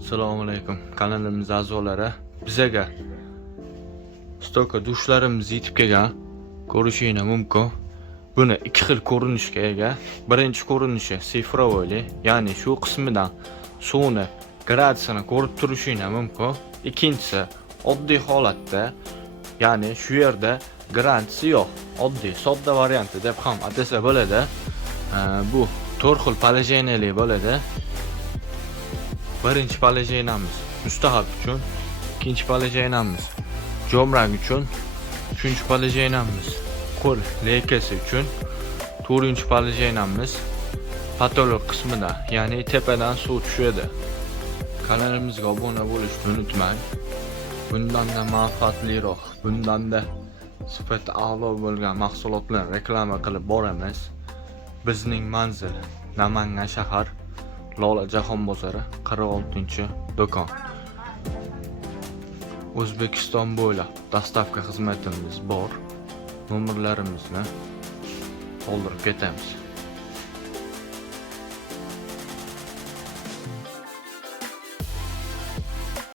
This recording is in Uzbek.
Assalomu alaykum kanalimiz a'zolari. Bizaga stoka dushlarimiz yetib kelgan. Ko'rishingiz mumkin. Buni ikki xil ko'rinishga ega. Birinchi ko'rinishi sifrovoyli, ya'ni shu qismidan suvni gradusini ko'rib turishingiz mumkin. Ikkinchisi oddiy holatda, ya'ni shu yerda gradus yo'q, oddiy sodda varianti deb ham atasa bo'ladi. Bu 4 xil положениялар bo'ladi. Birinchi положениямыз mustahab uchun, ikkinchi положениямыз jo'mrak uchun, uchinchi положениямыз qo'l leykasi uchun, to'rtinchi положениямыз patolog qismida, ya'ni tepadan suv tushadi. Kanalimizga obuna bo'lishni unutmang. Bundan-da manfaatliroq, bundan-da sifati a'lo bo'lgan mahsulotlarni reklama qilib boramiz. Bizning manzil Namangan shahar, Lola Jahon bozori, 46-do'kon. O'zbekiston bo'ylab dostavka xizmatimiz bor. Nomerlarimizni qoldirib ketamiz.